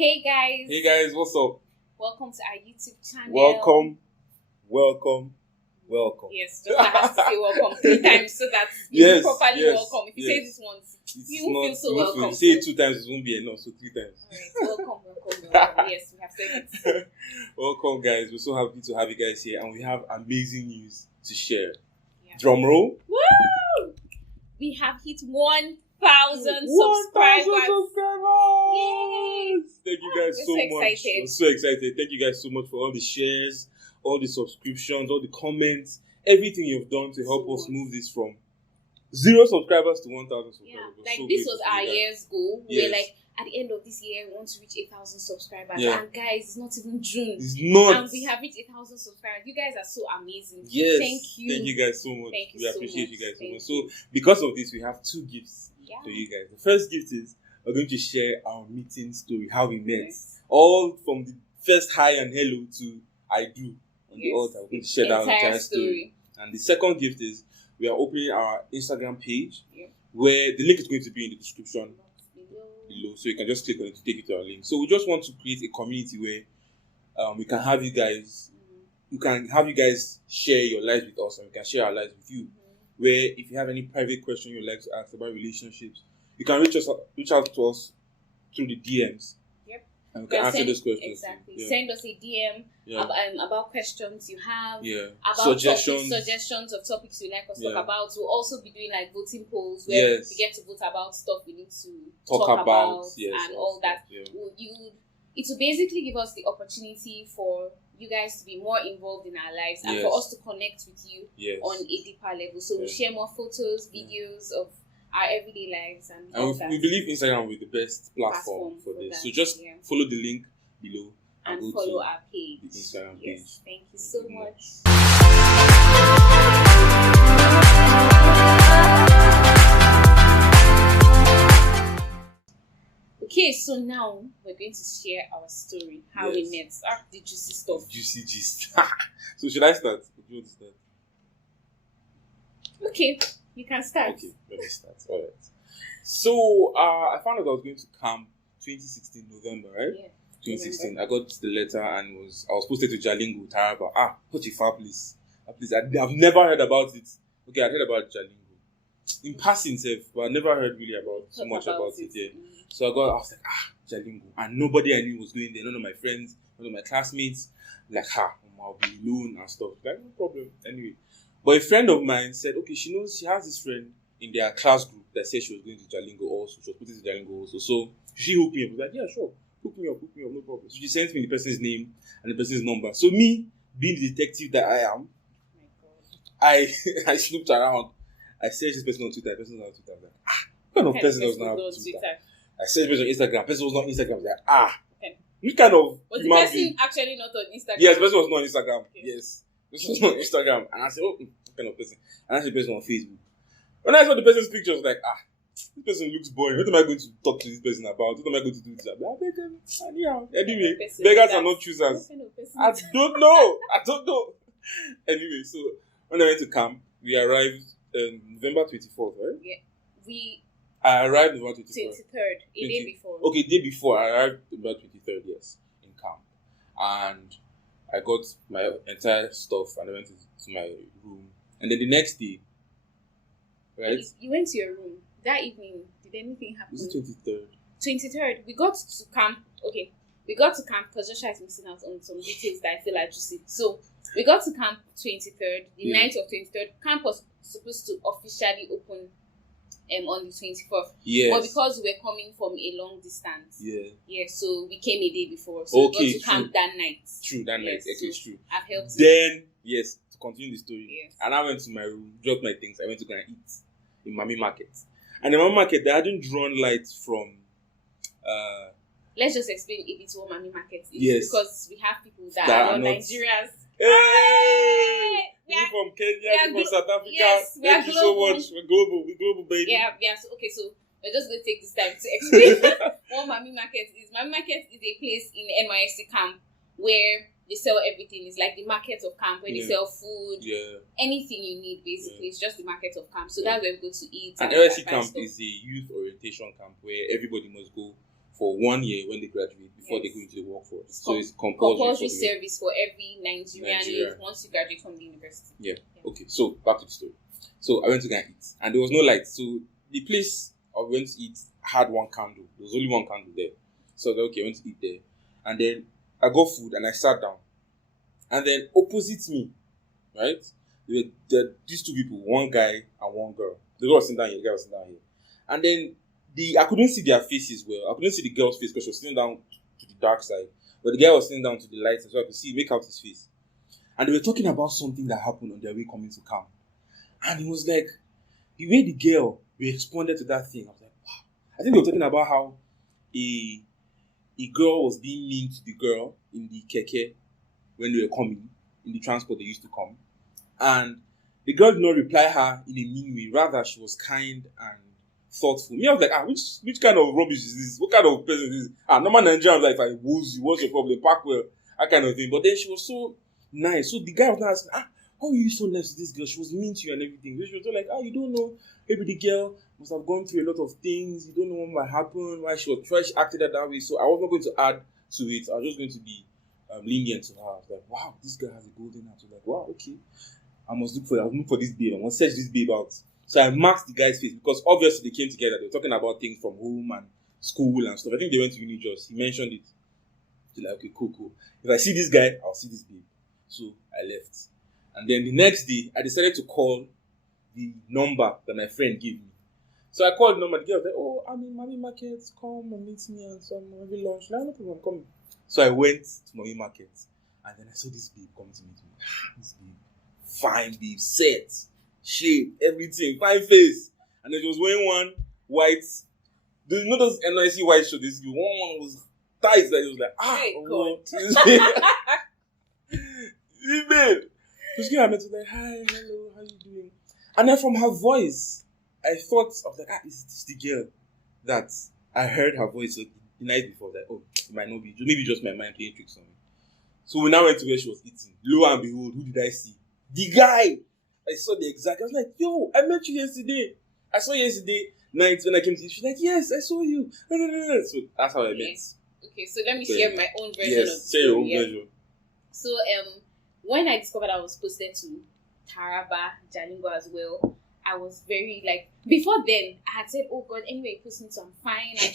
Hey guys. Hey guys, what's up? Welcome to our YouTube channel. Welcome. Yes, just I have to say welcome 3 times so that you properly welcome. If you say this once, you won't feel so welcome. If you say it 2 times, it won't be enough, so 3 times. Alright, welcome. Yes, we have said it. Welcome guys, we're so happy to have you guys here and we have amazing news to share. Yeah. Drum roll. Woo! We have hit 1,000 subscribers. 1,000 subscribers! Yay! Thank you guys so much. Excited. I'm so excited. Thank you guys so much for all the shares, all the subscriptions, all the comments, everything you've done to help us move this from 0 subscribers to 1,000 subscribers. Yeah, like this was our year's goal. Yes. We're like, at the end of this year, we want to reach 8,000 subscribers. Yeah. And guys, it's not even June. It's not. And we have reached 8,000 subscribers. You guys are so amazing. Yes. Thank you. Thank you guys so much. Thank you We so appreciate much. you guys so Thank much. So, because of this, we have 2 gifts to you guys. The first gift is we're going to share our meeting story, how we met. Yes. All from the first hi and hello to I do on the Yes. altar. We're going to share that entire story. And the second gift is we are opening our Instagram page where the link is going to be in the description below. So you can just click on it to take you to our link. So we just want to create a community where we can have you guys, share your lives with us and we can share our lives with you. Where if you have any private question you'd like to ask about relationships, you can reach out to us through the DMs. Yep. And we can answer those questions. Exactly. Yeah. Send us a DM about questions you have. Yeah. About suggestions of topics you'd like us to talk about. We'll also be doing like voting polls where we get to vote about stuff we need to talk about and all that. Yeah. It will basically give us the opportunity for you guys to be more involved in our lives and for us to connect with you on a deeper level. So we'll share more photos, videos of our everyday lives and we believe Instagram will be the best platform for this. So just follow the link below and follow our page. The Instagram page. Thank you so much. Okay, so now we're going to share our story, how we met, the juicy stuff. Juicy gist. So should I start? Do you want to start? Okay, you can start. Okay, let me start. All right. So I found out I was going to camp 2016 November, right? Yeah. 2016. I got the letter and I was posted to Jalingo, Taraba. Such a far place. I've never heard about it. Okay, I heard about Jalingo in passing, but I never heard really so much about it. Yeah. So I was like, Jalingo. And nobody I knew was going there. None of my friends, none of my classmates. Like, I'll be alone and stuff. Like, no problem. Anyway. But a friend of mine said, okay, she has this friend in their class group that said she was going to Jalingo also. She was putting to Jalingo also. So she hooked me up. I was like, yeah, sure. Hook me up, no problem. So she sent me the person's name and the person's number. So me, being the detective that I am, I snooped around. I searched this person on Twitter. The person was on Twitter. I was like, what kind of person was not on Twitter? I searched this person on Instagram. The person was not on Instagram. I was like, what kind of was the person actually not on Instagram? Yes, the person was not on Instagram. Okay. Yes. This was not on Instagram. And I said, what kind of person? And I said, the person on Facebook. When I saw the person's picture, I was like, this person looks boring. What am I going to talk to this person about? What am I going to do to that? Anyway, beggars are not choosers. I don't know. Anyway, so when I went to camp, we arrived November 24th, right? Yeah. I arrived November 23rd, a day before. Okay, day before. I arrived November 23rd, yes, in camp. And I got my entire stuff and I went to my room. And then the next day, right? You went to your room. That evening, did anything happen? Was it 23rd? 23rd. We got to camp. Okay. We got to camp because Joshua is missing out on some details that I feel like juicy. So, we got to camp 23rd. The night of 23rd. Camp was supposed to officially open on the 24th. Yes. But because we were coming from a long distance. Yeah, so we came a day before. So we got to camp that night. True, that night. Okay, it's true. I've helped Then, to continue the story. Yes. And I went to my room, dropped my things. I went to go and eat in Mami Market. And in Mami Market, they hadn't drawn lights from... Let's just explain a bit what Mami Market is. Yes. Because we have people that are not Nigerians. Hey! We're from Kenya, we're from South Africa. Yes, we Thank are you global. so much. We're global, baby. Yeah. So we're just going to take this time to explain what Mami Market is. Mami Market is a place in NYSC camp where they sell everything. It's like the market of camp where they sell food, anything you need basically. It's just the market of camp. So that's where we go to eat. And NYSC camp is a youth orientation camp where everybody must go for 1 year when they graduate before they go into the workforce. So it's compulsory service for every Nigerian once you graduate from the university. Yeah. Okay, so back to the story. So I went to go and eat, and there was no light. So the place I went to eat had one candle. There was only one candle there. So okay, I went to eat there, and then I got food and I sat down, and then opposite me, right, there these two people, one guy and one girl. The girl was sitting down here, the guy was sitting down here, and then I couldn't see their faces well. I couldn't see the girl's face because she was sitting down to the dark side, but the guy was sitting down to the light, so I could make out his face. And they were talking about something that happened on their way coming to camp. And it was like, the way the girl responded to that thing, I was like, wow. I think they were talking about how a girl was being mean to the girl in the keke when they were coming, in the transport they used to come. And the girl did not reply her in a mean way. Rather, she was kind and thoughtful. Me, I was like, which kind of rubbish is this? What kind of person is this? Normal Nigerian, like, if I woos you, what's your problem? Park well, that kind of thing. But then she was so nice. So the guy was not asking, how are you so nice to this girl? She was mean to you and everything. She was so like, you don't know. Maybe the girl must have gone through a lot of things. You don't know what might happen, why she acted that way. So I was not going to add to it. I was just going to be lenient to her. I was like, wow, this girl has a golden heart. I was like, wow, okay. I must look for this babe. I must search this babe out. So I marked the guy's face because obviously they came together. They were talking about things from home and school and stuff. I think they went to uni just. He mentioned it. So like, okay, cool. If I see this guy, I'll see this babe. So I left. And then the next day, I decided to call the number that my friend gave me. So I called the number. The girl was like, I'm in Mami Market. Come and meet me and some maybe lunch. Like, no problem, I'm coming. So I went to Mami Market. And then I saw this babe coming to meet me. This babe. Fine babe. Set. Shape. Everything. Fine face. And then she was wearing one white. You know those NYC white shirts? This one was tight. That it was like, hey, babe. She came and like, hi, hello, how you doing? And then from her voice, I was like, is this the girl that I heard her voice the night before? That, it might not be, maybe just my mind playing tricks on me. So we now went to where she was eating. Lo and behold, who did I see? The guy! I saw the exact, I was like, yo, I met you yesterday. I saw you yesterday night when I came to you. She's like, yes, I saw you. So that's how I met. Okay, so let me share my own version of the story. Share your own version. So, when I discovered I was posted to Taraba, Jalingo as well, I was very before then I had said, oh God, anyway, post me, so I'm fine. I'm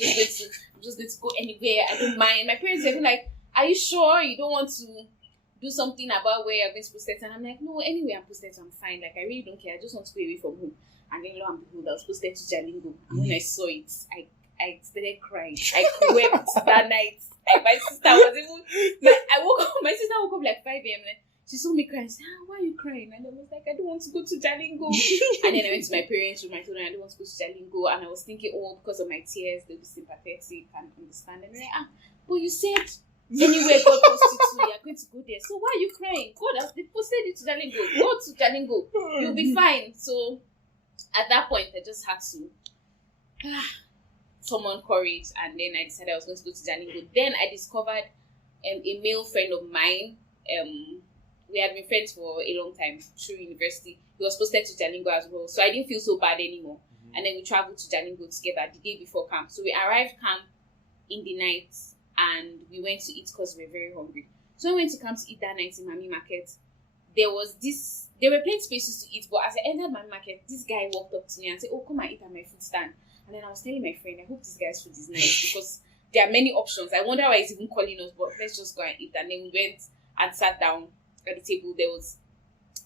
just going to go anywhere. I don't mind. My parents were like, are you sure you don't want to do something about where I've been posted? And I'm like, no, anyway, I'm posted, so I'm fine. I really don't care. I just want to go away from home. And then lo and behold, I was posted to Jalingo. And when I saw it, I started crying. I wept that night. My sister was even I woke up. My sister woke up like 5 a.m. She saw me crying. She said, why are you crying? And I was like, I don't want to go to Jalingo. And then I went to my parents' room. I told them I don't want to go to Jalingo. And I was thinking, because of my tears, they'll be sympathetic and understand. And they're like, but you said anywhere God posted you, you're going to go there. So why are you crying? God, they posted you to Jalingo. Go to Jalingo. You'll be fine. So at that point, I just had to summon courage. And then I decided I was going to go to Jalingo. Then I discovered a male friend of mine. We had been friends for a long time through university. He was posted to Jalingo as well. So I didn't feel so bad anymore. Mm-hmm. And then we traveled to Jalingo together the day before camp. So we arrived camp in the night and we went to eat because we were very hungry. So we went to camp to eat that night in Mami Market. There were plenty spaces to eat, but as I entered Mami Market, this guy walked up to me and said, come and eat at my food stand. And then I was telling my friend, I hope this guy's food is nice because there are many options. I wonder why he's even calling us, but let's just go and eat. And then we went and sat down at the table. There was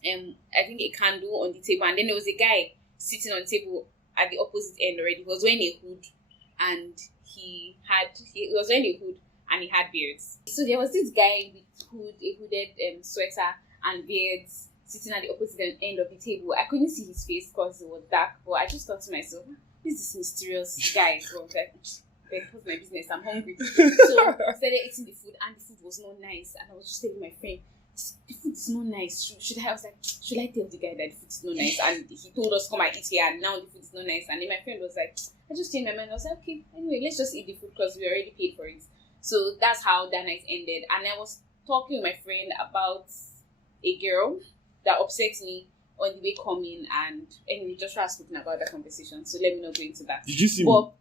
I think a candle on the table, and then there was a guy sitting on the table at the opposite end already. He was wearing a hood and he had beards. So there was this guy with a hooded sweater and beards sitting at the opposite end of the table. I couldn't see his face because it was dark, but I just thought to myself, who is this mysterious guy? So I was like, what's my business? I'm hungry. So I started eating the food and the food was not nice. And I was just telling my friend, the food is not nice. Should I tell the guy that the food is not nice? And he told us, come and eat here, and now the food is not nice. And then my friend was like, I just changed my mind. I was like, okay, anyway, let's just eat the food because we already paid for it. So that's how that night ended. And I was talking with my friend about a girl that upset me on the way coming, and Joshua has spoken about that conversation, so let me not go into that. Did you see me?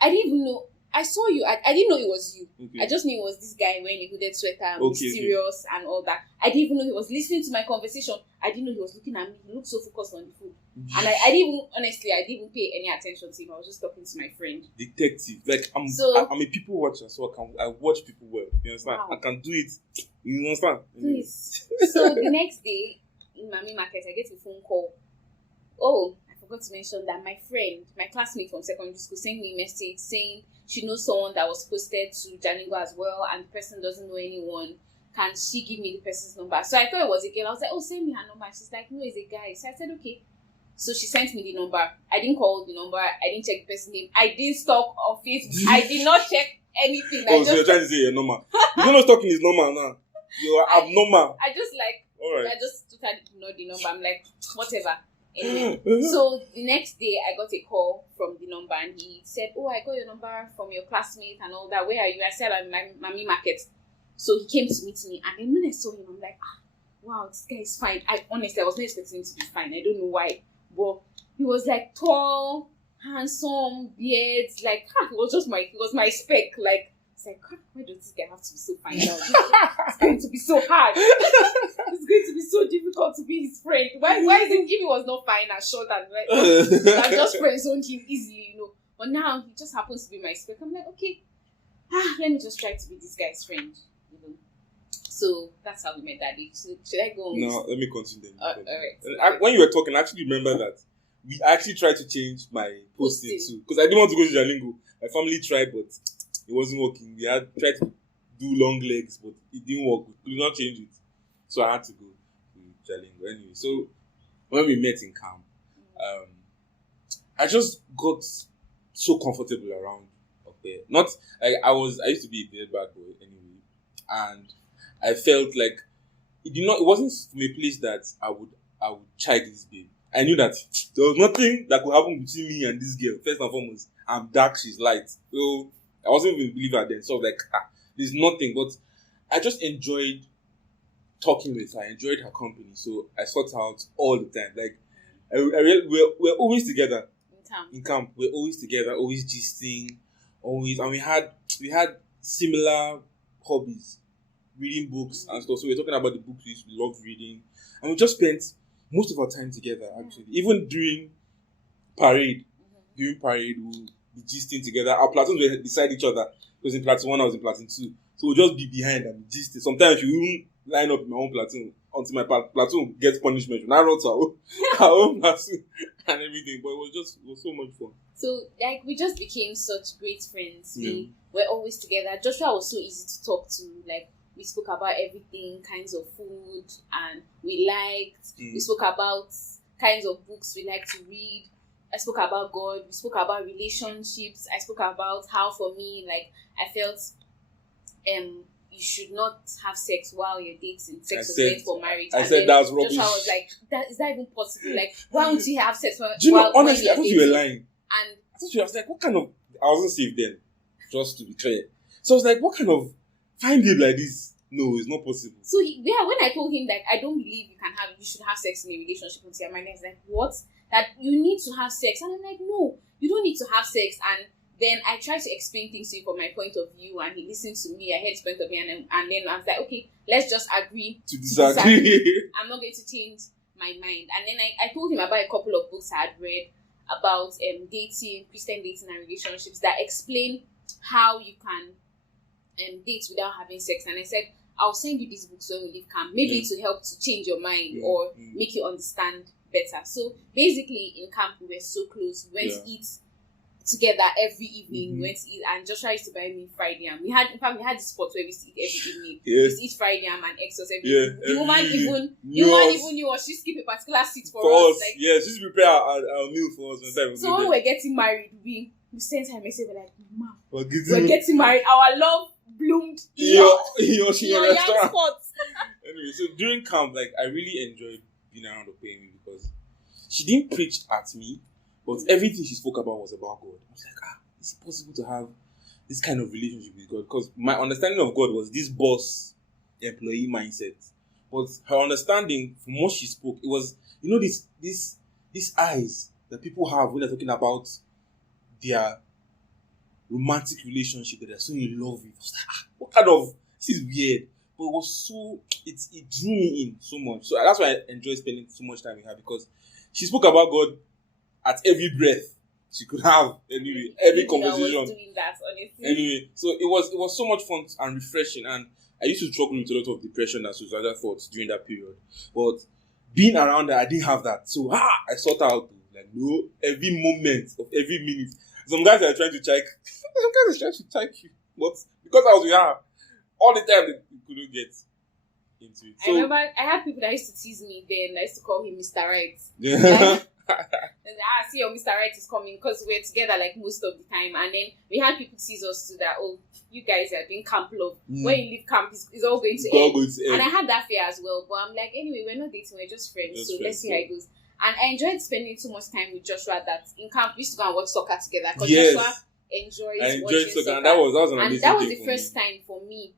I didn't even know. I saw you. I didn't know it was you. Okay. I just knew it was this guy wearing a hooded sweater, mysterious and all that. I didn't even know he was listening to my conversation. I didn't know he was looking at me. He looked so focused on the food. And I didn't even, honestly, I didn't even pay any attention to him. I was just talking to my friend. Detective. Like, I'm a people watcher, so I watch people well. You understand? Wow. I can do it. You understand? Please. So the next day, in Mami Market, I get a phone call. Oh, I forgot to mention that my friend, my classmate from secondary school, sent me a message saying she knows someone that was posted to Jalingo as well, and the person doesn't know anyone. Can she give me the person's number? So I thought it was a girl. I was like, oh, send me her number. She's like, no, it's a guy. So I said, okay. So she sent me the number. I didn't call the number. I didn't check the person's name. I didn't stalk on Facebook. I did not check anything. So you're trying to say your number. You're not stalking his number now. You're abnormal. I just like, all right. I just totally ignored the number. I'm like, whatever. Anyway, so the next day I got a call from the number and he said, oh, I got your number from your classmate and all that. Where are you? I said, I'm at Mami Market. So he came to meet me, and then when I saw him, I'm like, wow, this guy is fine. I was not expecting him to be fine. I don't know why, but he was like tall, handsome, beard, like he was my spec. Like, it's like, why does this guy have to be so fine now? It's going to be so hard. It's going to be so difficult to be his friend. Why is it, if he was not fine and short and like, I just friend-zoned him easily, But now he just happens to be my spec. I'm like, okay, let me just try to be this guy's friend. So that's how we met that day. So should I go on? No, let me continue. All right. When you were talking, I actually remember that we actually tried to change my posting too. Because I didn't want to go to Jalingo. My family tried, but it wasn't working. We had tried to do long legs, but it didn't work. We could not change it. So I had to go to Jalingo. Anyway, so when we met in camp, I just got so comfortable around up there. Not like I used to be a bad boy anyway. And I felt like it wasn't from a place that I would chide this babe. I knew that there was nothing that could happen between me and this girl. First and foremost, I'm dark, she's light. So I wasn't even a believer then. So I was like, there's nothing. But I just enjoyed talking with her. I enjoyed her company. So I sought her out all the time. Like, we're always together. In camp. We're always together, always gisting, always. And we had similar hobbies. Reading books and stuff. So we're talking about the books we love reading. And we just spent most of our time together, actually. Even during parade. During parade, we'll be gisting together. Our platoons were beside each other. Because in platoon 1, I was in platoon 2. So we'll just be behind and be gisting. Sometimes we even line up in my own platoon until my platoon gets punishment. When I run to our own platoon and everything. But it was so much fun. So, like, we just became such great friends. We were always together. Joshua was so easy to talk to. Like, we spoke about everything, kinds of food, and we liked. We spoke about kinds of books we like to read. I spoke about God. We spoke about relationships. I spoke about how, for me, like, I felt you should not have sex while you're dating. Sex was meant for marriage. I said that's rubbish. Joshua was like, is that even possible? Like, why won't you have sex while honestly, I thought you were lying. And I thought you was like, what kind of... I wasn't saved then, just to be clear. So I was like, what kind of... Find it like this. No, it's not possible. So when I told him that I don't believe you should have sex in a relationship until your mind is like, what? That you need to have sex. And I'm like, no, you don't need to have sex. And then I tried to explain things to him from my point of view, and he listened to me. I heard his point of view, and then I was like, okay, let's just agree to disagree. I'm not going to change my mind. And then I told him about a couple of books I had read about dating, Christian dating and relationships that explain how you can date without having sex. And I said, I'll send you these books when we leave camp. Maybe to help to change your mind or make you understand better. So basically in camp we were so close. We went to eat together every evening. We went to eat, and Joshua used to buy me fried yam. We had this spot where we used to eat every evening. We used to eat fried yam and egg sauce every evening. The woman even knew us. She used to keep a particular seat for us. Like, she used to prepare our meal for us. So when we're getting married, we sent her a message. We're like, Mama, we're getting married. Our love bloomed in your young spots. Anyway, so during camp, like, I really enjoyed being around Opeyemi because she didn't preach at me, but everything she spoke about was about God. I was like, is it possible to have this kind of relationship with God? Because my understanding of God was this boss employee mindset. But her understanding, from what she spoke, it was, these eyes that people have when they're talking about their romantic relationship that they're so in love with. I was like, what kind of, this is weird. But it was so, it drew me in so much. So that's why I enjoy spending so much time with her, because she spoke about God at every breath she could have. Anyway, every conversation. I was doing that, honestly. Anyway, so it was so much fun and refreshing, and I used to struggle with a lot of depression and suicidal thoughts during that period. But being around her, I didn't have that. So I sought out, like, no, every moment of every minute. Some guys are trying to check. Some guys are trying to check you. But because I was with her, all the time they couldn't get into it. So, I remember I had people that used to tease me then. I used to call him Mr. Right. Yeah. And see your Mr. Right is coming, because we're together like most of the time. And then we had people tease us too that, oh, you guys are doing camp love. When you leave camp, it's all going to end. And I had that fear as well. But I'm like, anyway, we're not dating, we're just friends. Let's see how it goes. And I enjoyed spending too much time with Joshua that in camp we used to go and watch soccer together. Because Joshua enjoyed watching soccer. And that was an amazing that was the first time for me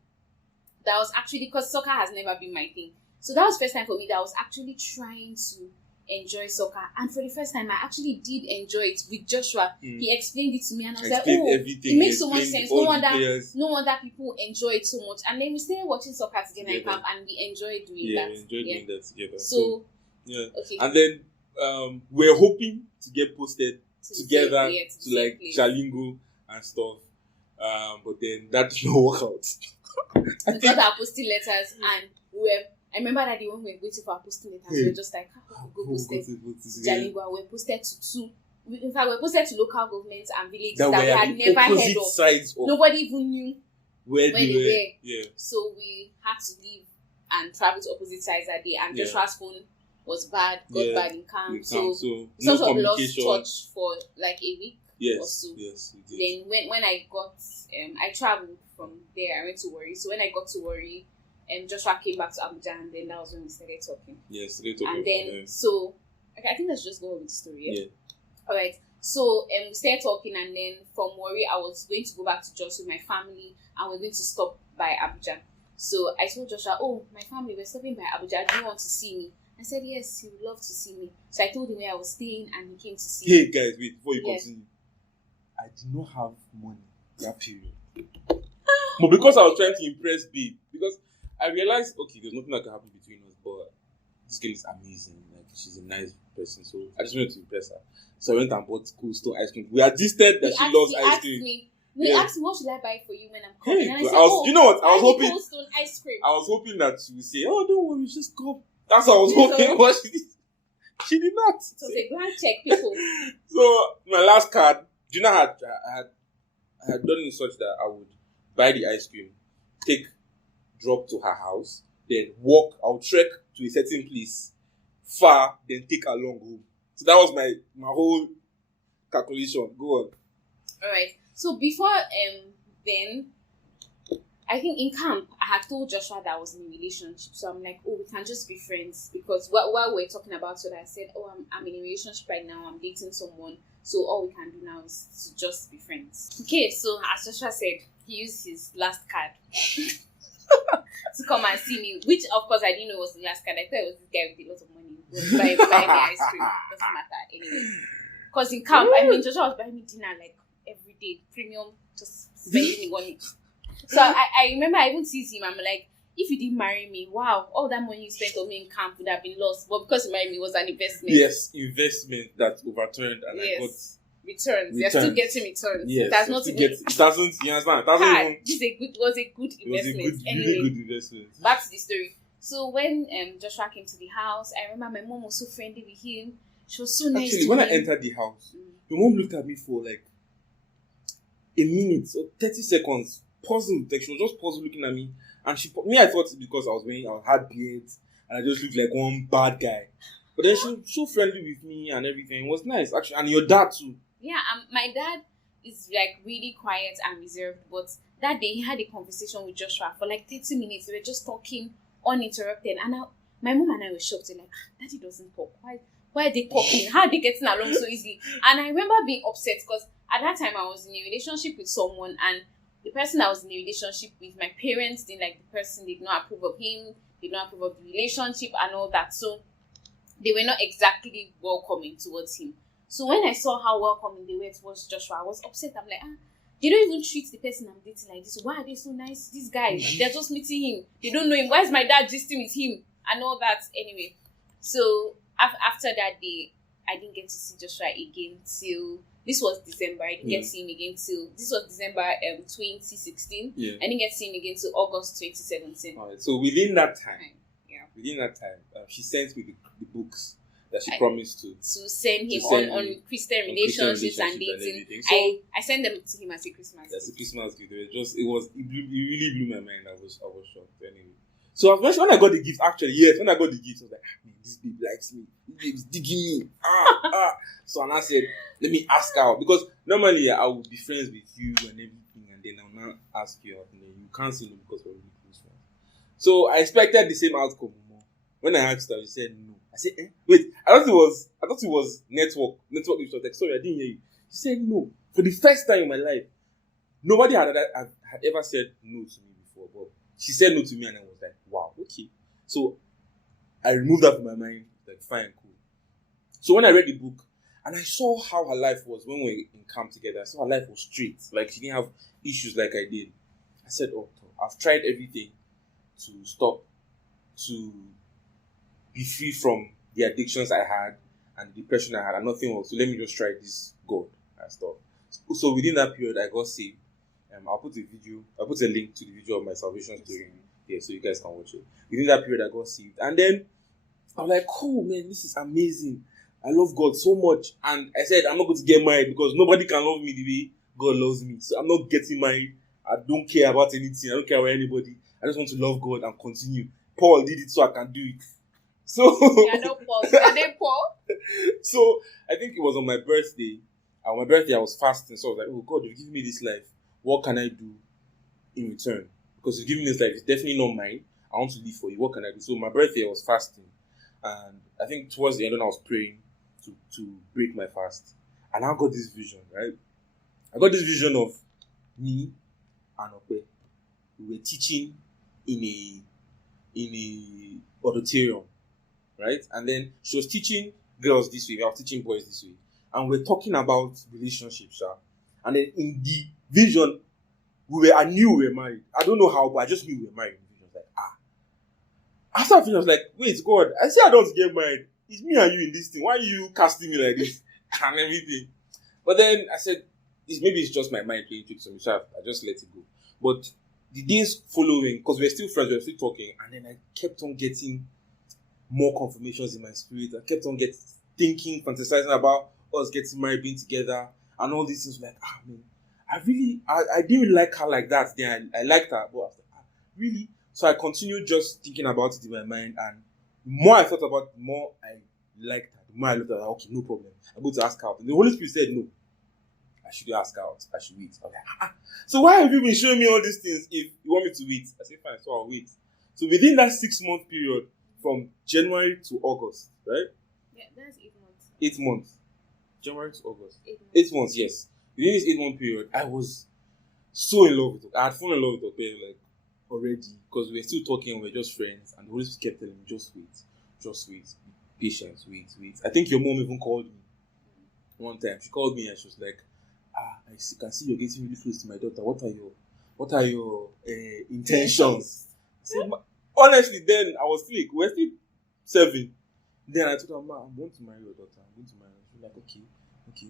that was actually, because soccer has never been my thing. So that was the first time for me that I was actually trying to enjoy soccer. And for the first time, I actually did enjoy it with Joshua. He explained it to me, and I was like, oh, it makes so much sense. No wonder people enjoy it so much. And then we started watching soccer together in camp, and we enjoyed doing that. We enjoyed doing that together. So, okay. And then we're hoping to get posted together to like Jalingo and stuff. But then that did not work out. We got our posting letters, and I remember that the one we were waiting for our posting letters, we were just like, how we go posted to Jalingo, and we were posted to two. In fact, we were posted to local governments and villages that we had never heard of. Nobody even knew where they were. Yeah. So we had to leave and travel to opposite sides that day, and Joshua's phone was bad, got bad in camp. So no sort of lost touch for like a week or so. Yes, we did. Then when I got, I traveled from there, I went to Warri. So when I got to Warri, Joshua came back to Abuja, and then that was when we started talking. Yes, and then so okay, I think let's just go over the story. Yeah. All right. So we started talking, and then from Warri, I was going to go back to Jos with my family, and we're going to stop by Abuja. So I told Joshua, oh, my family, we're stopping by Abuja. Do you want to see me? I said, yes, he would love to see me. So I told him where I was staying, and he came to see me. Hey, guys, wait, before you continue. I did not have money that period. But because I was trying to impress Babe, because I realized, okay, there's nothing that can happen between us, but this girl is amazing. Like, she's a nice person, so I just wanted to impress her. So I went and bought Cold Stone ice cream. We are distant that she loves ice cream. He asked me, what should I buy for you when I'm coming? And I said, you know what? I was hoping Cold Stone ice cream. I was hoping that she would say, oh, don't worry, just come. That's what I was hoping, but she did not. So say, go and check people. So my last card, do you know, I had done it such that I would buy the ice cream, drop to her house, then walk, I'll trek to a certain place, far, then take her along home. So that was my whole calculation. Go on. Alright. So before then, I think in camp, I had told Joshua that I was in a relationship. So I'm like, oh, we can just be friends. Because while we're talking about it, I said, oh, I'm in a relationship right now. I'm dating someone. So all we can do now is to just be friends. Okay, so as Joshua said, he used his last card to come and see me. Which, of course, I didn't know was the last card. I thought it was this guy with a lot of money who was buying me ice cream. Doesn't matter anyway. Because in camp, I mean, Joshua was buying me dinner like every day. Premium, just spending money. So I remember I even teased him. I'm like, if you didn't marry me, wow, all that money you spent on me in camp would have been lost. But because you married me, it was an investment. Yes, investment that overturned, and I got returns. You're still getting returns. Yes, it doesn't. You understand? It was a good investment. Really good investment. Back to the story. So when Joshua came to the house, I remember my mom was so friendly with him. She was so nice. Actually, when I entered the house, my mom looked at me for like a minute or 30 seconds, puzzled. Like, she was just puzzled looking at me. And I thought it's because I had beards and I just looked like one bad guy. But then she was so friendly with me and everything. It was nice, actually. And your dad too. Yeah, my dad is like really quiet and reserved. But that day he had a conversation with Joshua for like 30 minutes. They were just talking uninterrupted. And my mom and I were shocked. They're like, Daddy doesn't talk. Why are they talking? How are they getting along so easily? And I remember being upset because at that time I was in a relationship with someone, and the person I was in a relationship with, my parents didn't like the person, did not approve of him, did not approve of the relationship and all that. So they were not exactly welcoming towards him. So when I saw how welcoming they were towards Joshua, I was upset. I'm like, they don't even treat the person I'm dating like this. Why are they so nice? This guy, they're just meeting him. They don't know him. Why is my dad gisting with him? And all that. Anyway, so after that day, I didn't get to see Joshua again till this was December. I didn't get to see him again till this was December 2016. Yeah. I didn't get to see him again till August 2017. All right. So within that time, she sent me the books that she promised to send him on Christian relationships and dating. So, I sent them to him as a Christmas gift. As a Christmas gift. It really blew my mind. I was shocked. Anyway. So when I got the gift, actually, yes, when I got the gift, I was like, man, this babe likes me. This babe is digging me. So and I said, let me ask her out. Because normally I would be friends with you and everything, and then I'll now ask you out, and then you can't say no because we're really close friends. So I expected the same outcome. When I asked her, she said no. I said, wait, I thought it was network. Network was like, sorry, I didn't hear you. She said no. For the first time in my life, nobody had ever said no to me before, but she said no to me, and I was like, wow, okay. So I removed that from my mind, like, fine, cool. So when I read the book, and I saw how her life was when we were in camp together, I saw her life was straight. Like, she didn't have issues like I did. I said, oh, I've tried everything to stop, to be free from the addictions I had and the depression I had, and nothing else. So let me just try this God and stuff. So within that period, I got saved. I'll put a link to the video of my salvation story here so you guys can watch it. Within that period, I got saved. And then I'm like, oh man, this is amazing. I love God so much. And I said, I'm not going to get married because nobody can love me the way God loves me. So I'm not getting married. I don't care about anything. I don't care about anybody. I just want to love God and continue. Paul did it so I can do it. So yeah, no Paul. Your name Paul? So I think it was on my birthday. On my birthday, I was fasting. So I was like, oh God, you've given me this life. What can I do in return? Because you've given me this life. It's definitely not mine. I want to live for you. What can I do? So my birthday, I was fasting. And I think towards the end when I was praying to break my fast. And I got this vision, right? I got this vision of me and Ope. We were teaching in a auditorium. Right? And then she was teaching girls this way, I was teaching boys this way. And we're talking about relationships. And then in the vision, I knew we were married. I don't know how, but I just knew we were married. I was like, After I finished, I was like, wait, God, I say I don't get married. It's me and you in this thing. Why are you casting me like this? And everything. But then I said, maybe it's just my mind playing tricks on me, so I just let it go. But the days following, because we're still friends, we're still talking, and then I kept on getting more confirmations in my spirit. I kept on thinking, fantasizing about us getting married, being together, and all these things. Like, man, I didn't really like her like that. Then I liked her, but I was like, really? So I continued just thinking about it in my mind, and the more I thought about it, the more I liked her. The more I looked at her, okay, no problem. I'm going to ask her out. And the Holy Spirit said, no, I should ask her out. I should wait. I was like, so why have you been showing me all these things if you want me to wait? I said, fine, so I'll wait. So within that 6-month period, from January to August, right? Yeah, that's 8 months. 8 months. January to August. 8 months. 8 months, yes. Within this 8-month period, I was so in love with her. I had fallen in love with her, like, already. Because we were still talking, we were just friends. And the Holy Spirit kept telling me, just wait. Just wait. Be patient. Wait. I think your mom even called me. One time. She called me and she was like, I can see you're getting really close to my daughter. What are your intentions? I said, honestly, then I was we were still 7. Then I told her, Ma, I'm going to marry your daughter. I'm going to marry her. She was like, okay,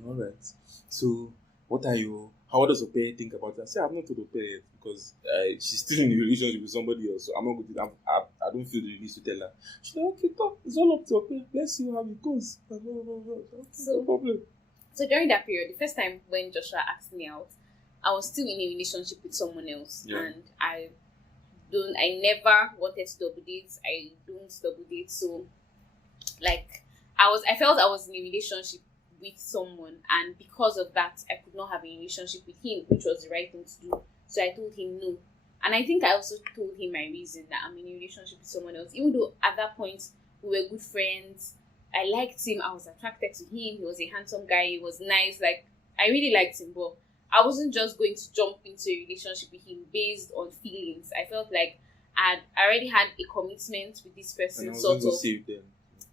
all right. So, how does Ope think about it? I said, I've not told Ope yet because she's still in a relationship with somebody else. So I'm not going to, I don't feel the release to tell her. She's like, okay, talk. It's all up to Ope. Let's see how it goes. Okay, no problem. So during that period, the first time when Joshua asked me out, I was still in a relationship with someone else. Yeah. And I never wanted to double date. I don't double date. So, like, I felt I was in a relationship with someone, and because of that, I could not have a relationship with him, which was the right thing to do. So I told him no. And I think I also told him my reason that I'm in a relationship with someone else. Even though at that point, we were good friends. I liked him. I was attracted to him. He was a handsome guy. He was nice. Like, I really liked him, but I wasn't just going to jump into a relationship with him based on feelings. I felt like I already had a commitment with this person, and I wasn't saved then.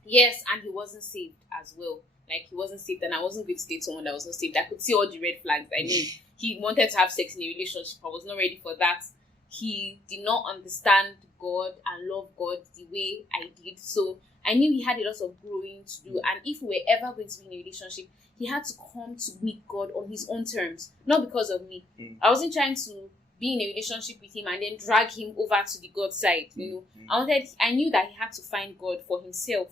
Yes, and he wasn't saved as well. Like, he wasn't saved, and I wasn't going to date someone that was not saved. I could see all the red flags. I mean, he wanted to have sex in a relationship. I was not ready for that. He did not understand God and love God the way I did. So I knew he had a lot of growing to do. And if we were ever going to be in a relationship, he had to come to meet God on his own terms, not because of me. I wasn't trying to be in a relationship with him and then drag him over to the God side. You know, I knew that he had to find God for himself.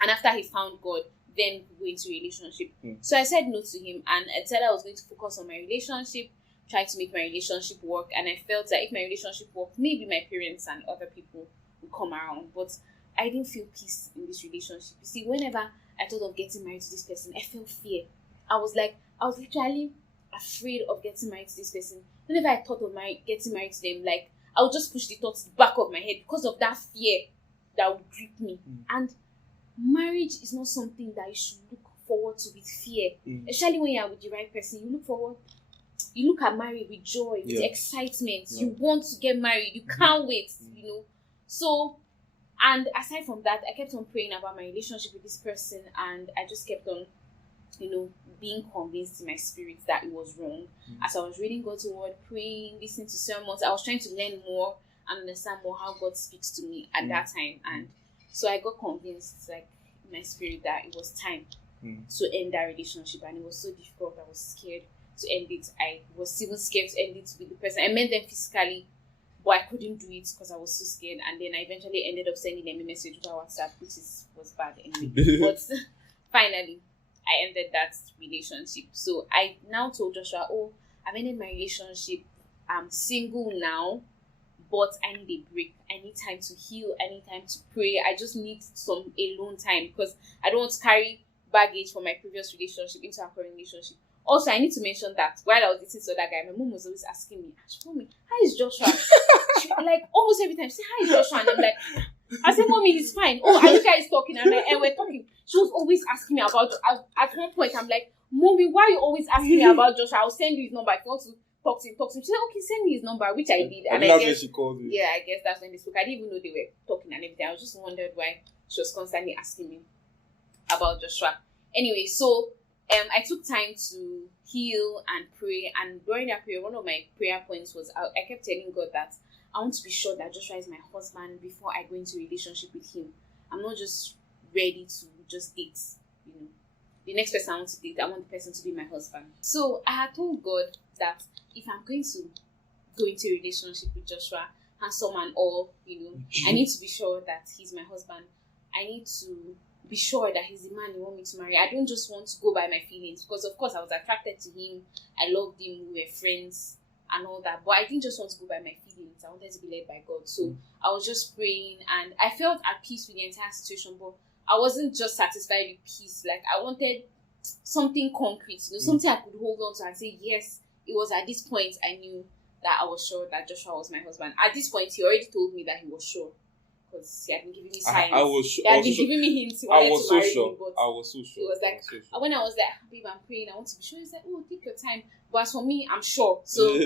And after he found God, then go into a relationship. So I said no to him, and I said I was going to focus on my relationship, try to make my relationship work. And I felt that if my relationship worked, maybe my parents and other people would come around. But I didn't feel peace in this relationship. You see, whenever I thought of getting married to this person, I felt fear. I was literally afraid of getting married to this person. Whenever I thought of getting married to them, like, I would just push the thoughts back of my head because of that fear that would grip me. And marriage is not something that you should look forward to with fear. Especially when you're with the right person, you look at marriage with joy, with excitement. You want to get married, you can't wait, you know. So, and aside from that, I kept on praying about my relationship with this person, and I just kept on, you know, being convinced in my spirit that it was wrong. As I was reading God's word, praying, listening to sermons, I was trying to learn more and understand more how God speaks to me at that time. And so I got convinced, like, in my spirit, that it was time to end that relationship. And it was so difficult. I was scared to end it. I was even scared to end it with the person. I met them physically, but I couldn't do it because I was so scared. And then I eventually ended up sending them a message over WhatsApp, which was bad anyway. But finally, I ended that relationship. So I now told Joshua, oh, I've ended my relationship. I'm single now, but I need a break. I need time to heal. I need time to pray. I just need some alone time because I don't want to carry baggage from my previous relationship into our current relationship. Also, I need to mention that while I was dating to that guy, my mom was always asking me, she told me, how is Joshua? Like, almost every time, she said, how is Joshua? And I'm like, I said, mommy, he's fine. Oh, are you guys talking? I'm like, and we're talking. She was always asking me about, at one point, I'm like, mommy, why are you always asking me about Joshua? I'll send you his number if you want to talk to him. She said, okay, send me his number, which I did. And that's when she called me. Yeah, I guess that's when they spoke. I didn't even know they were talking and everything. I was just wondered why she was constantly asking me about Joshua. Anyway, so I took time to heal and pray. And during that period, one of my prayer points was I kept telling God that I want to be sure that Joshua is my husband before I go into a relationship with him. I'm not just ready to just date, you know. The next person I want to date, I want the person to be my husband. So I had told God that if I'm going to go into a relationship with Joshua, handsome and all, you know, I need to be sure that he's my husband. I need to be sure that he's the man you want me to marry. I don't just want to go by my feelings, because of course I was attracted to him. I loved him. We were friends and all that. But I didn't just want to go by my feelings. I wanted to be led by God. So I was just praying, and I felt at peace with the entire situation. But I wasn't just satisfied with peace. Like, I wanted something concrete, you know, something I could hold on to and say, yes, it was at this point I knew that I was sure that Joshua was my husband. At this point, he already told me that he was sure, because he had been giving me signs. I was sure. He had been giving me hints. I was so sure. I was so sure. It was like, when I was like, babe, I'm praying, I want to be sure. He said, oh, take your time. But as for me, I'm sure. So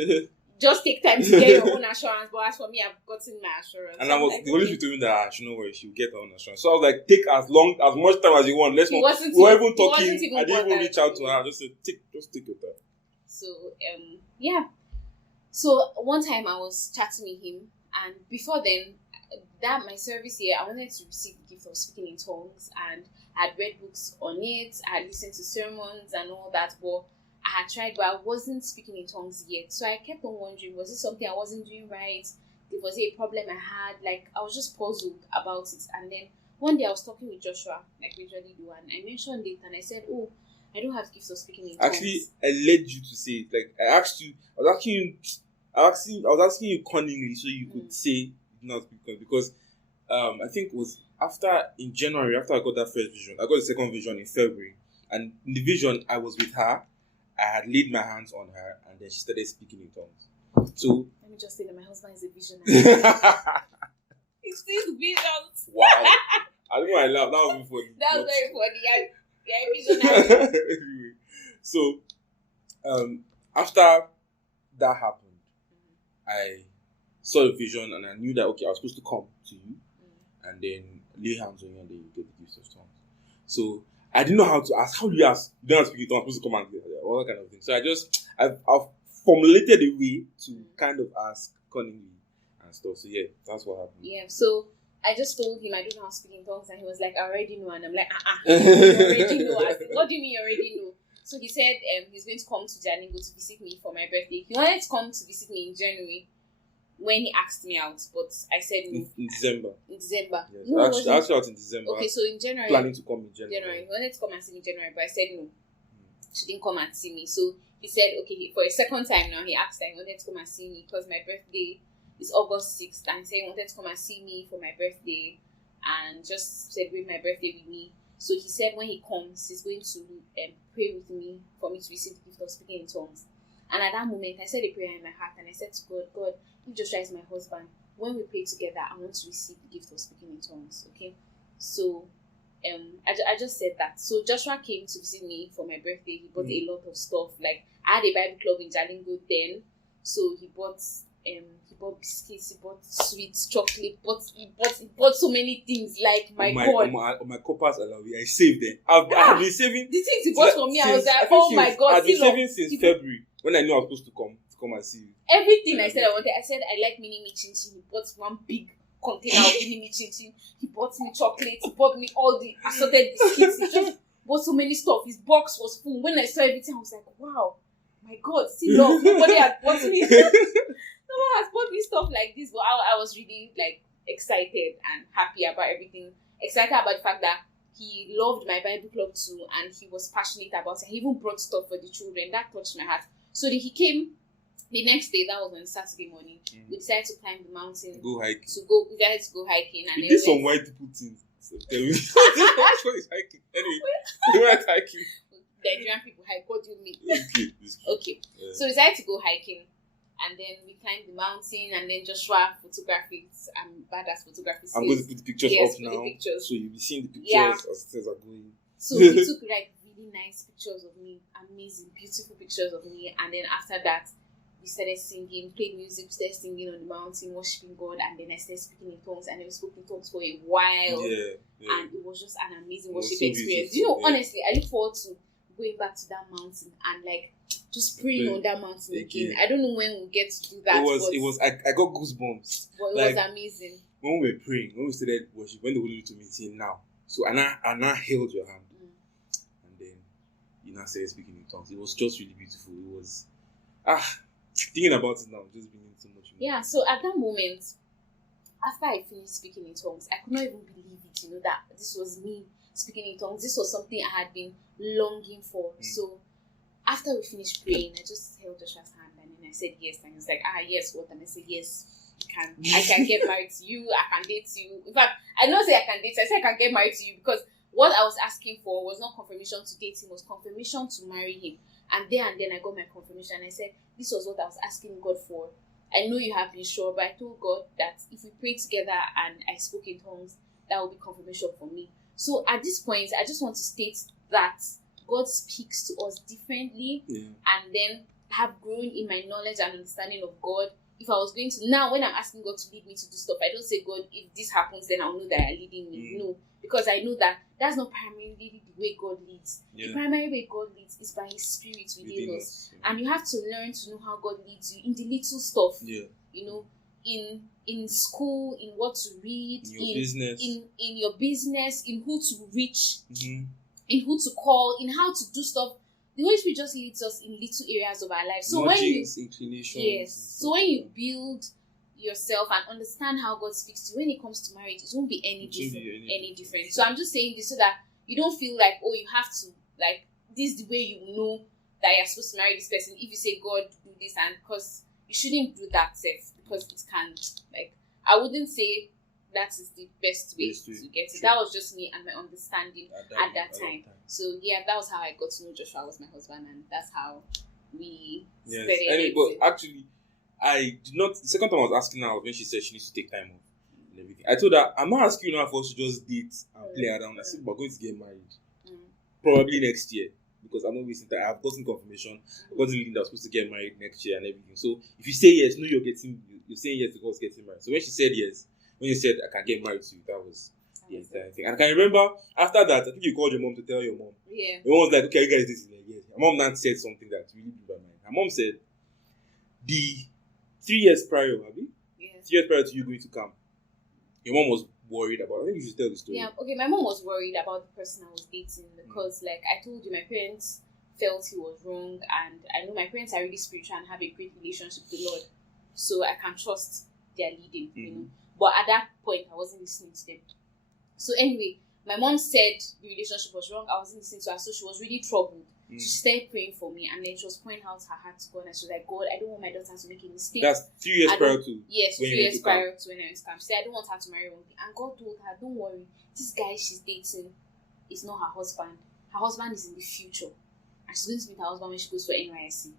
just take time to get your own assurance. But as for me, I've gotten my assurance. And I was, the Holy Spirit told me that I should know where she'll get her own assurance. So I was like, take as much time as you want. We were even talking. I didn't even reach out to her. I just said, just take your time. So, yeah. So one time I was chatting with him, and before then, that my service here, I wanted to receive the gift of speaking in tongues, and I had read books on it. I had listened to sermons and all that, but I had tried, but I wasn't speaking in tongues yet. So I kept on wondering, was it something I wasn't doing right? Was it a problem I had? Like, I was just puzzled about it. And then one day I was talking with Joshua, like we usually do, and I mentioned it, and I said, oh, I don't have gifts of speaking in tongues. Actually, I led you to say it. Like, I was asking you cunningly so you could say not because I think it was in January, after I got that first vision. I got the second vision in February, and in the vision I was with her. I had laid my hands on her, and then she started speaking in tongues. So let me just say that my husband is a visionary. He sees visions. Wow. I don't know, I laughed. That was funny. That was very funny. Yeah, visionary. Anyway, so after that happened, I saw the vision, and I knew that, okay, I was supposed to come to you and then lay hands on you, and then you get the gift of tongues. So I didn't know how to ask. How do you ask? You don't have to speak it, I'm supposed to come and do all that kind of thing. So I've formulated a way to kind of ask cunningly and stuff. So yeah, that's what happened. Yeah, so I just told him I don't know how to speak in tongues, and he was like, I already know. And I'm like, you already know. I said, what do you mean you already know? So he said he's going to come to Jalingo to visit me for my birthday. He wanted to come to visit me in January when he asked me out, but I said no. In December. In December. Yes. No, actually out in December. Okay, so in January. Planning to come in January. He wanted to come and see me in January, but I said no. She didn't come and see me. So he said, okay, for a second time now, he asked and he wanted to come and see me because my birthday is August 6th, and he said he wanted to come and see me for my birthday and just celebrate my birthday with me. So he said when he comes, he's going to pray with me for me to receive the gift of speaking in tongues. And at that moment, I said a prayer in my heart and I said to God, if Joshua is my husband, when we pray together, I want to receive the gift of speaking in tongues. Okay? So I just said that. So Joshua came to visit me for my birthday. He bought a lot of stuff. Like, I had a Bible club in Jalingo then, so he bought biscuits, he bought sweets, chocolate, he bought so many things. Like, God, on my coppers I saved them. I've been saving the things he bought for me. I was like, oh my God, I've been saving since February when I knew I was supposed to come and see you. Everything I said I wanted. I said I like mini me chin chin. He bought one big container of mini me chin chin. He bought me chocolate. He bought me all the assorted biscuits. He just bought so many stuff. His box was full. When I saw everything, I was like, wow, my God, still love. Nobody has bought me. No one has bought me stuff like this. But I was really like excited and happy about everything. Excited about the fact that he loved my Bible club too, and he was passionate about it. He even brought stuff for the children. That touched my heart. So then he came. The next day, that was on Saturday morning, we decided to climb the mountain. We decided to go hiking. And we did some white people things. So tell me. Which one is hiking? Anyway, we went hiking. Nigerian people hike. What do you mean? Okay. Yeah. So we decided to go hiking. And then we climbed the mountain. And then Joshua photographies. I'm bad at photography. I'm going to put the pictures up now. So you'll be seeing the pictures as things are going. So we took like really nice pictures of me. Amazing, beautiful pictures of me. And then after that, we started singing, played music, started singing on the mountain, worshiping God, and then I started speaking in tongues, and then we spoke in tongues for a while. And it was just an amazing worship experience. Beautiful. Honestly, I look forward to going back to that mountain and like just praying on that mountain again. I don't know when we'll get to do that. I got goosebumps. But it was amazing. When we were praying, when we started worship, when the Holy Spirit told me to say now. So I now held your hand. And then you now started speaking in tongues. It was just really beautiful. It was thinking about it now, just being so much. Yeah, so at that moment, after I finished speaking in tongues, I could not even believe it, that this was me speaking in tongues. This was something I had been longing for. So after we finished praying, I just held Joshua's hand and then I said yes. And he was like, yes, what? And I said, yes, I can get married to you. I can date you. In fact, I don't say I can date. I said I can get married to you because what I was asking for was not confirmation to date him, was confirmation to marry him. And then I got my confirmation. I said, this was what I was asking God for. I know you have been sure, but I told God that if we pray together and I spoke in tongues, that will be confirmation for me. So at this point, I just want to state that God speaks to us differently, and then have grown in my knowledge and understanding of God. If I was going to, now when I'm asking God to lead me to do stuff, I don't say, God, if this happens, then I'll know that you're leading me. No, because I know that that's not primarily the way God leads. The primary way God leads is by His Spirit within us. And you have to learn to know how God leads you in the little stuff. In school, in what to read, in your business, in who to reach, in who to call, in how to do stuff. The Holy Spirit just leads us in little areas of our life. So when you build yourself and understand how God speaks to you, when it comes to marriage, it won't be any different. So I'm just saying this so that you don't feel like, you have to, like, this is the way you know that you're supposed to marry this person. If you say, God, do this, and because you shouldn't do that, because it can, like, I wouldn't say that is the best way to get it. That was just me and my understanding at that time. So yeah, that was how I got to know Joshua was my husband, and that's how we started. But actually, I did not. The second time I was asking her when she said she needs to take time off and everything, I told her, I'm not asking you now for us to just date and play around. I said, we're going to get married probably next year, because I'm not wasting time. I've gotten confirmation. I've gotten the that I was supposed to get married next year and everything. So if you say yes, you're saying yes because getting married. So when she said yes, when you said I can get married to you, that was the entire thing. And I can remember after that, I think you called your mom to tell your mom. Yeah. Your mom was like, okay, you guys, this is like, yeah. My mom now said something that really blew my mind. Her mom said, the 3 years prior, have you? Yeah. 3 years prior to you going to camp, your mom was worried about. I think you should tell the story. Yeah, okay. My mom was worried about the person I was dating because, like I told you, my parents felt he was wrong, and I know my parents are really spiritual and have a great relationship with the Lord, so I can trust their leading, you know. But at that point, I wasn't listening to them. So anyway, my mom said the relationship was wrong. I wasn't listening to her, so she was really troubled. So she started praying for me, and then she was pouring out her heart to God, and she was like, God, I don't want my daughter to make a mistake. That's 3 years prior to. Yes, 3 years prior to when I went to camp. She said, I don't want her to marry wrongly. And God told her, don't worry, this guy she's dating is not her husband. Her husband is in the future, and she's going to meet her husband when she goes for NYSC.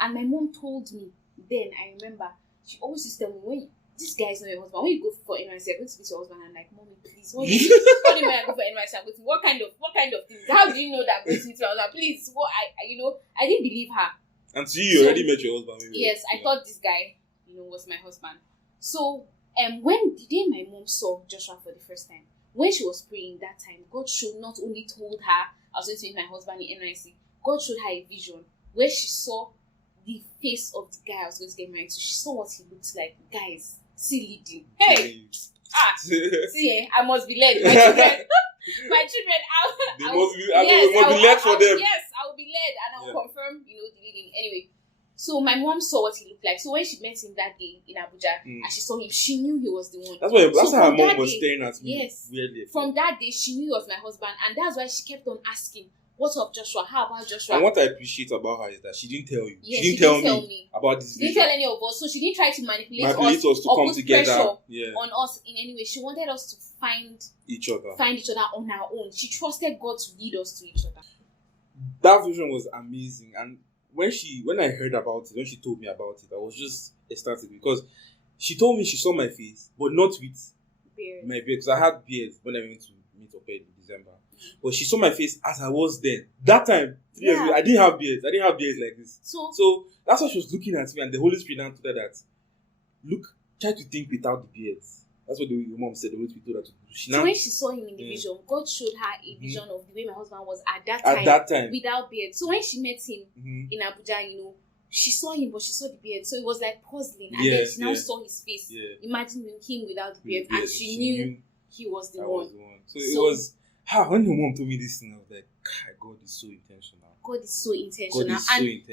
And my mom told me then, I remember, she always used to tell me, when this guy is not your husband, when you go for NYSC, you're going to meet your husband. I'm like, Mommy, please, what do you mean I go for NYSC? I'm going to, what kind of things? How do you know that I'm going to meet your husband? Please, what I didn't believe her. And so you already met your husband? Maybe. Yes, I thought this guy, was my husband. So, when the day my mom saw Joshua for the first time, when she was praying that time, God showed, not only told her I was going to meet my husband in NYSC, God showed her a vision where she saw the face of the guy I was going to get married to. She saw what he looked like. Guys, see leading. Hey! See, I must be led. My children, I will be led for them. Yes, I will be led, and I will confirm, the leading. Anyway, so my mom saw what he looked like. So when she met him that day in Abuja, and she saw him, she knew he was the one. That's how her mom was staring at me. Yes. Weirdly. From that day, she knew he was my husband, and that's why she kept on asking, "What of Joshua? How about Joshua?" And what I appreciate about her is that she didn't tell you. Yes, she didn't tell me about this. She didn't tell any of us, so she didn't try to manipulate us to or come put together pressure on us in any way. She wanted us to find each other on our own. She trusted God to lead us to each other. That vision was amazing, and when I heard about it, when she told me about it, I was just ecstatic because she told me she saw my face, but not with my beard, because I had beard when I went to meet Oped in December. But she saw my face as I was then. That time, 3 years ago, I didn't have beards. I didn't have beards like this. So that's why she was looking at me, and the Holy Spirit now told her that, look, try to think without the beards. That's what your mom said. The Holy Spirit told her to do. When she saw him in the vision, God showed her a vision of the way my husband was at that time without beard. So when she met him in Abuja, she saw him, but she saw the beard. So it was like puzzling. And then she now saw his face. Imagine him without the beard. And she knew he was the one. So it was... when your mom told me this thing, I was like, God is so intentional. God is so intentional.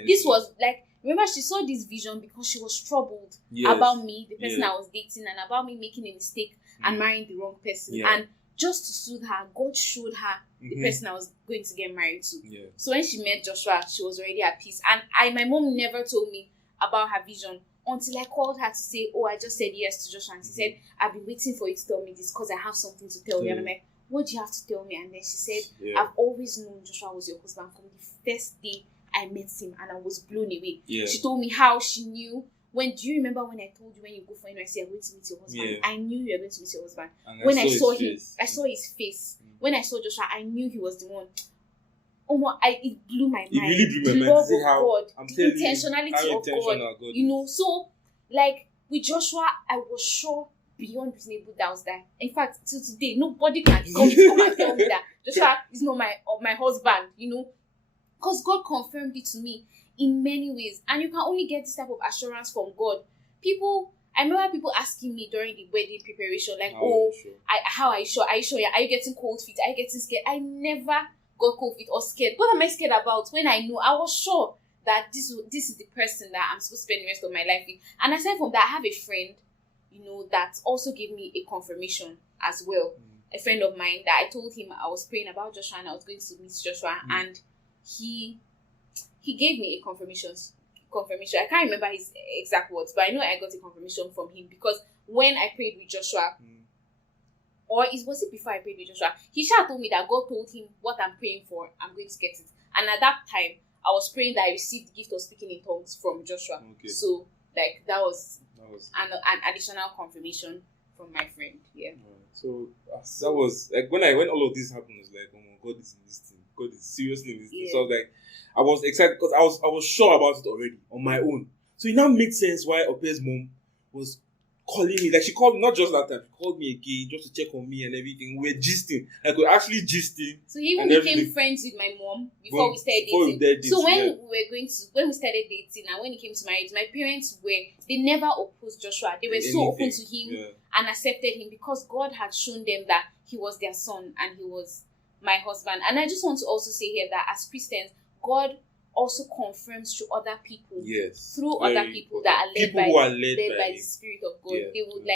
This was like, remember, she saw this vision because she was troubled about me, the person I was dating, and about me making a mistake and marrying the wrong person. And just to soothe her, God showed her the person I was going to get married to. So when she met Joshua, she was already at peace. And my mom never told me about her vision until I called her to say, oh, I just said yes to Joshua. And she said, I've been waiting for you to tell me this because I have something to tell you. And I'm like, what do you have to tell me? And then she said, I've always known Joshua was your husband from the first day I met him, and I was blown away. She told me how she knew. Do you remember when I told you when you go for NYSC, you're going to meet your husband? I knew you were going to meet your husband. And when I saw him, I saw his face. When I saw Joshua, I knew he was the one. It blew my mind. It really blew my mind. The love of God, the intentionality of God. So, like, with Joshua, I was sure beyond reasonable doubts that, in fact, till today, nobody can come and tell me that Joshua is not my husband, because God confirmed it to me in many ways. And you can only get this type of assurance from God. I remember people asking me during the wedding preparation, like, how are you sure? Are you sure? Are you getting cold feet? Are you getting scared? I never got cold feet or scared. What am I scared about? When I knew, I was sure that this is the person that I'm supposed to spend the rest of my life with. And aside from that, I have a friend, that also gave me a confirmation as well. A friend of mine that I told him I was praying about Joshua and I was going to meet Joshua, and he gave me a confirmation. I can't remember his exact words, but I know I got a confirmation from him because when I prayed with Joshua, or was it before I prayed with Joshua, he told me that God told him what I'm praying for, I'm going to get it. And at that time, I was praying that I received the gift of speaking in tongues from Joshua. So, like, that was an additional confirmation from my friend. So that was like when all of this happened, it was like, oh my God is in this thing. God is seriously in this thing. So I was like, I was excited because I was sure about it already on my own. So it now made sense why Oped's mom was calling me. Like, she called me, not just that time, she called me again just to check on me and everything. We're gisting. Like, we're actually gisting. So he even became friends with my mom before we started dating. So when we started dating and when he came to marriage, my parents they never opposed Joshua. They were so open to him and accepted him because God had shown them that he was their son and he was my husband. And I just want to also say here that as Christians, God also confirms to other people through other people that are led by the Spirit of God. They would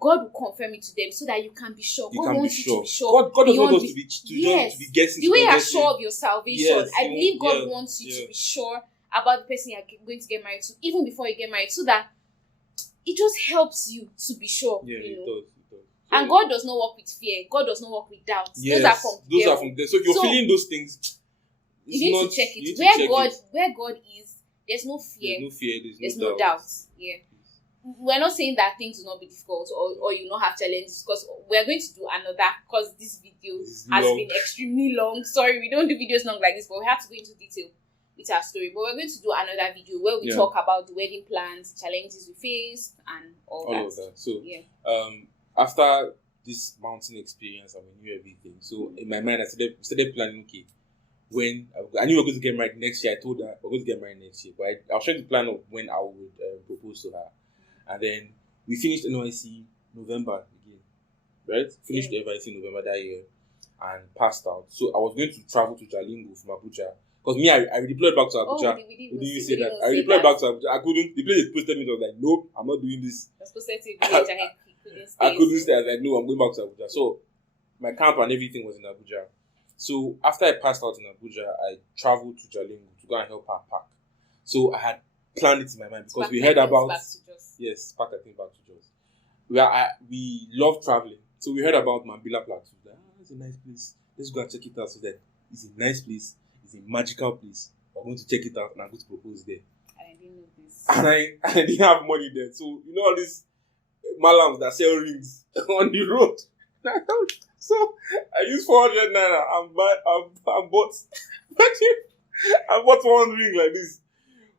God will confirm it to them so that you can be sure. God wants you to be sure. God doesn't want us to be guessing. The way you are sure of your salvation, I believe God wants you to be sure about the person you are going to get married to, even before you get married, so that it just helps you to be sure. Yeah, it does. And God does not work with fear. God does not work with doubt. Yes, those are from there. So if you're feeling those things, you need to check it. Where God is, there's no fear. There's no doubt. Yeah. We're not saying that things will not be difficult or you not have challenges, because we're going to do another, because this video has been extremely long. Sorry, we don't do videos long like this, but we have to go into detail with our story. But we're going to do another video where we talk about the wedding plans, challenges we faced, and all that. So after this mountain experience and we knew everything, so in my mind I started planning, okay, when I knew we were going to get married next year. I told her we're going to get married next year, but I was trying to plan of when I would propose to her. And then we finished NYC November again, right? Finished NYC November that year and passed out. So I was going to travel to Jalingo from Abuja. Because me, I redeployed back to Abuja. We didn't say that. I redeployed back to Abuja. I couldn't, the place they posted me, I was like, nope, I'm not doing this. I couldn't stay. I was like, no, I'm going back to Abuja. So my camp and everything was in Abuja. So after I passed out in Abuja, I traveled to Jalingo to go and help her pack. So I had planned it in my mind because we heard about back I think back to Jos. We love traveling, so we heard about Mambila Plateau. It's a nice place. Let's go and check it out. So that it's a nice place. It's a magical place. We're going to check it out and I'm going to propose there. I didn't know this. And I didn't have money then, so you know all these malams that sell rings on the road. So I used 400 naira and I bought one ring like this.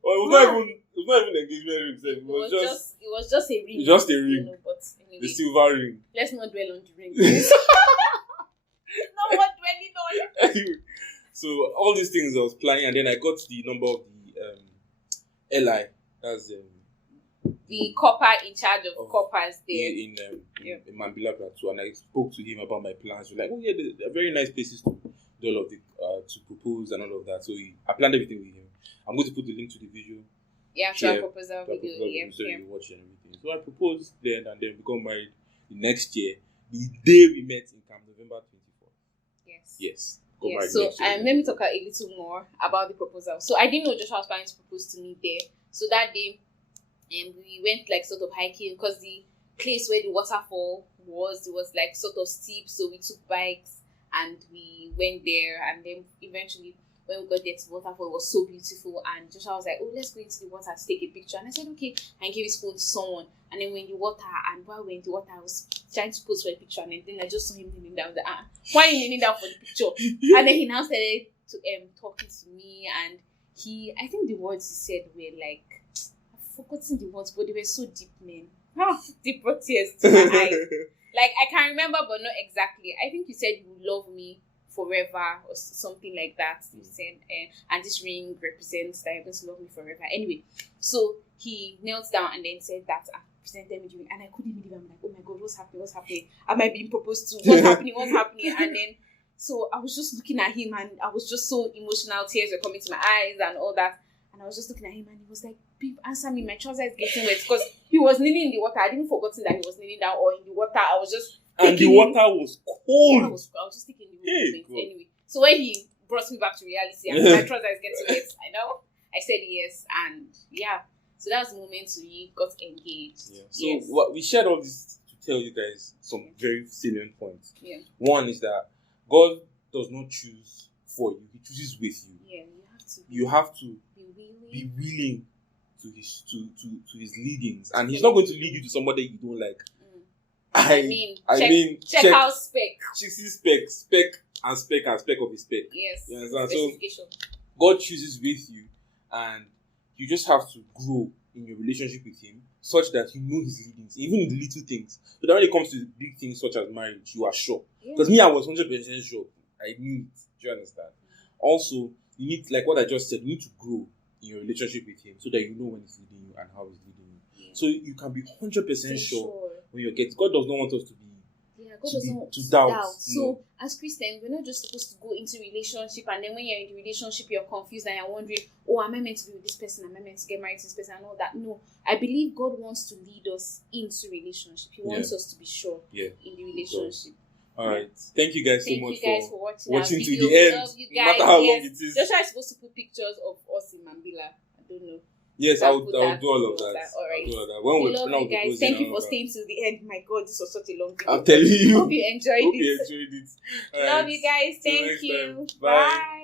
Well, it was not even engagement ring. It was just a ring. Just a ring. But anyway, the silver ring. Let's not dwell on the ring. Not what dwelling on. Anyway, so all these things I was planning, and then I got the number of the LI. That's the copper in charge of coppers there in Mambila Plateau, and I spoke to him about my plans. We're like, oh yeah, they're very nice places to do all of the to propose and all of that. So I planned everything with him. I'm going to put the link to the video. Yeah, to our proposal video. So you watch and everything. So I proposed then, and then we got married the next year. The day we met in Camp, November 24th. Yes. So let me talk a little more about the proposal. So I didn't know Joshua was planning to propose to me there. So that day, we went like sort of hiking because the place where the waterfall was, it was like sort of steep. So we took bikes and we went there, and then eventually, when we got there to the waterfall, it was so beautiful, and Joshua was like, oh, let's go into the water to take a picture. And I said, okay, and gave his phone to someone. And then we're in the water, and while we're in the water, I was trying to pose for a picture, and then I just saw him kneeling down. Why are you kneeling down for the picture? And then he now started to talking to me, and I think the words he said were like, I've forgotten the words, but they were so deep, man. Deep brought tears to my eyes. Like, I can remember, but not exactly. I think you said you love me forever or something like that. You said, and this ring represents that you're going to love me forever. Anyway, so he knelt down and then said that I presented me the ring, and I couldn't believe it. I'm like, oh my God, what's happening? Am I being proposed to? What's happening? And then, so I was just looking at him, and I was just so emotional. Tears were coming to my eyes and all that. And I was just looking at him, and he was like, babe, answer me. My trouser is getting wet, because he was kneeling in the water. I didn't forgotten that he was kneeling down or in the water. I was just and the water was cold. I was just thinking the movement. Anyway, so when he brought me back to reality and my trouser is getting wet, I said yes, and so that was the moment we got engaged. Yeah. So we shared all this to tell you guys some very salient points. Yeah. One is that God does not choose for you; He chooses with you. Yeah, you have to be willing to his leadings, and He's not going to lead you to somebody you don't like. I mean, check out spec. Spec of his spec. Yes. You understand? So God chooses with you, and you just have to grow in your relationship with Him such that you know his leadings, even in the little things. So that when it comes to the big things such as marriage, you are sure. Because me, I was 100% sure. I knew it. Do you understand? Also, you need, like what I just said, you need to grow in your relationship with him so that you know when he's leading you and how he's leading you. Yeah. So you can be 100% sure when you're getting. God does not want us to be. God doesn't want to doubt. So, as Christians, we're not just supposed to go into relationship, and then when you're in the relationship, you're confused and you're wondering, oh, am I meant to be with this person? Am I meant to get married to this person? And all that. No, I believe God wants to lead us into relationship. He wants us to be sure in the relationship. All right. Thank you guys so much for watching to the end. Love you guys. No matter how long it is. Joshua is supposed to put pictures of us in Mambila. I don't know. Yes, I'll do all of that. All right. I'll do all of that. When love you guys. Thank you for staying till the end. My God, this was such a long video. I'm telling you. Hope you enjoyed it. Right. Love you guys. Thank you. Bye.